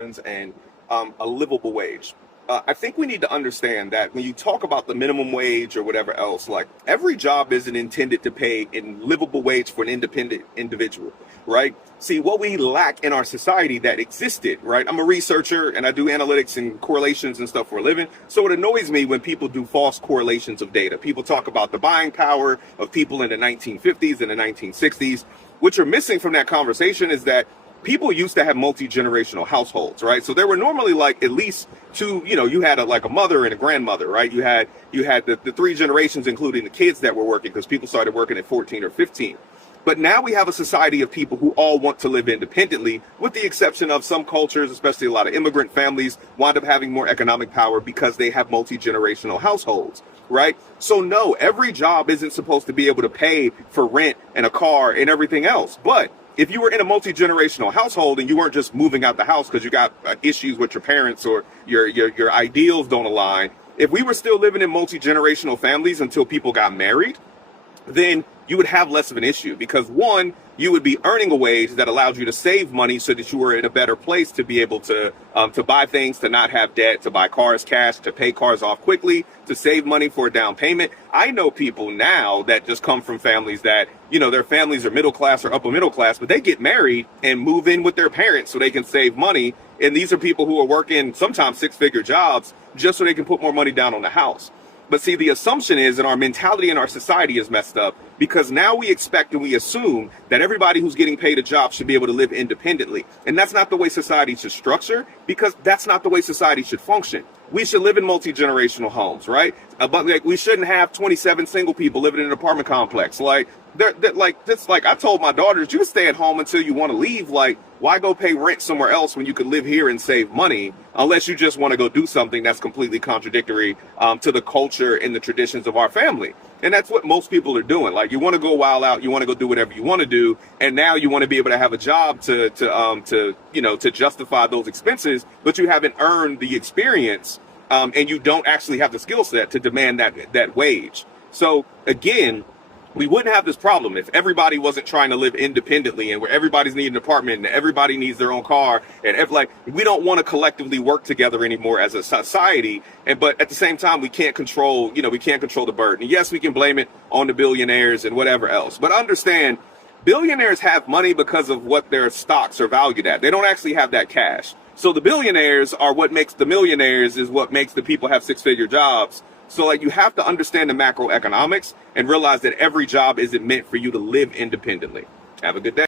and a livable wage. I think we need to understand that when you talk about the minimum wage or whatever else, like every job isn't intended to pay a livable wage for an independent individual, right? See, what we lack in our society that existed, right? I'm a researcher and I do analytics and correlations and stuff for a living. So it annoys me when people do false correlations of data. People talk about the buying power of people in the 1950s and the 1960s. What you're missing from that conversation is that people used to have multi-generational households, right? So there were normally like at least two, you had like a mother and a grandmother, right? You had the three generations, including the kids that were working, because people started working at 14 or 15. But now we have a society of people who all want to live independently, with the exception of some cultures, especially a lot of immigrant families, wind up having more economic power because they have multi-generational households, right? So no, every job isn't supposed to be able to pay for rent and a car and everything else. But if you were in a multi-generational household and you weren't just moving out the house because you got issues with your parents or your ideals don't align, if we were still living in multi-generational families until people got married, then you would have less of an issue because one, you would be earning a wage that allowed you to save money so that you were in a better place to be able to buy things, to not have debt, to buy cars cash, to pay cars off quickly, to save money for a down payment. I know people now that just come from families that, their families are middle class or upper middle class, but they get married and move in with their parents so they can save money. And these are people who are working sometimes six-figure jobs just so they can put more money down on the house. But see, the assumption is, and our mentality in our society is messed up, because now we expect and we assume that everybody who's getting paid a job should be able to live independently. And that's not the way society should structure, because that's not the way society should function. We should live in multi-generational homes, right? But like, we shouldn't have 27 single people living in an apartment complex. I told my daughters, you stay at home until you want to leave. Like, why go pay rent somewhere else when you could live here and save money, unless you just want to go do something that's completely contradictory to the culture and the traditions of our family. And that's what most people are doing. Like, you want to go wild out, you want to go do whatever you want to do, and now you want to be able to have a job to justify those expenses, but you haven't earned the experience, and you don't actually have the skill set to demand that wage. So again, we wouldn't have this problem if everybody wasn't trying to live independently, and where everybody's needing an apartment and everybody needs their own car, and we don't want to collectively work together anymore as a society. But at the same time, we can't control the burden. And yes, we can blame it on the billionaires and whatever else, but understand, billionaires have money because of what their stocks are valued at. They don't actually have that cash. So the billionaires are what makes the millionaires, is what makes the people have six-figure jobs. So you have to understand the macroeconomics and realize that every job isn't meant for you to live independently. Have a good day.